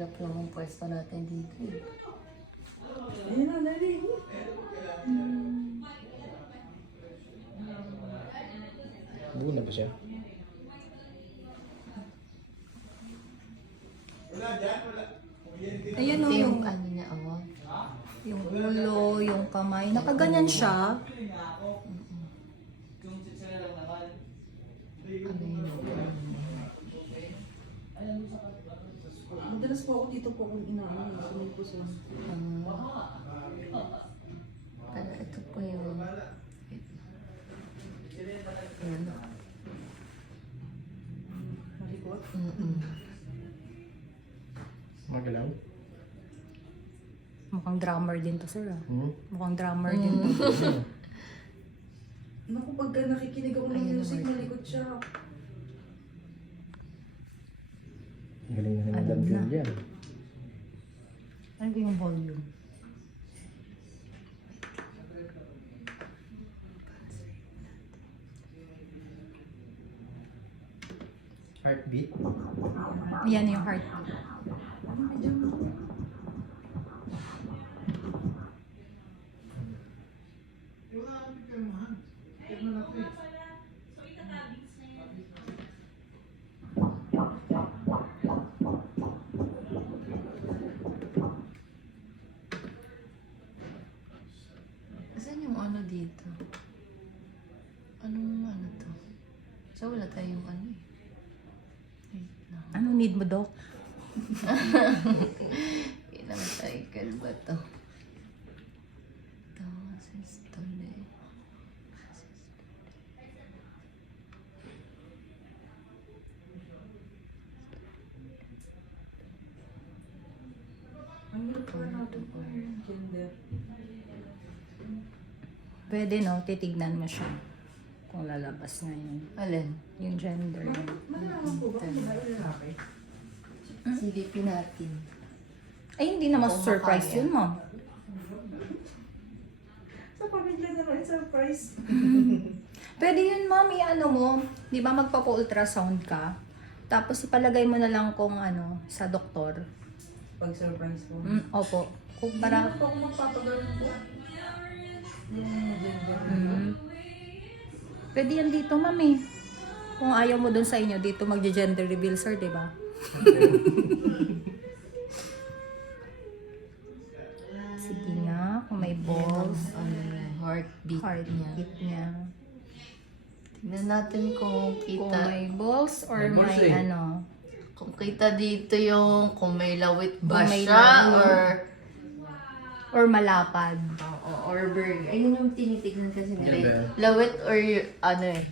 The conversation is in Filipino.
hirap naman pwesto natin dito eh. Ayun na, dali. Buo na ba siya? Ayan o, Ito yung, yung ano niya, oh. yung ulo, yung kamay. Nakaganyan siya. Ano yun? Madalas po ako dito po akong inaano. Sunod ko sa... Ano, ito po yung... Ano? Malikot. Magalaw? Mukhang drummer din to, sir. Ah. Hmm? Mukhang drummer din to. Naku, pagka nakikinig ako ng Ayun, music, Mark. malikot siya. Galing na Alam naman na. yan. Ano yung volume? Heartbeat? Yan yung heartbeat. Saan yung ano dito? Anong ano to? So wala tayong ano eh. Wait lang. Ano need mo, Doc? Ilang cycle ba to? Ito, systole. Ang lupa natin po yung gender. Pwede no, titignan mo siya kung lalabas nga yun. Alin? Yung gender niya. Malalaman po ba kung babae o lalaki? Silipin natin. Ay, hindi naman Kung surprise makaya. yun, ma'am. Sa pamilya naman, surprise. Pwede yun, ma'am, ano mo, di ba magpapa-ultrasound ka? Tapos ipalagay mo na lang kung ano, sa doktor. Pag surprise po. Opo. Kung Para para, po ako magpapagawin po. Yung gender. pwede yan dito, ma'am eh. Kung ayaw mo dun sa inyo, dito magje-gender reveal, sir, di ba? Sige nga, kung may balls, Ano yung heartbeat niya. heartbeat niya. Tignan natin kung Kung kita. may balls or May balls may eh. ano. Kung kita dito yung kung may lawit ba Kung may siya lawit. Or malapad. or burg. Ayun yung tinitignan kasi nila. Ganda. Lawit or ano eh.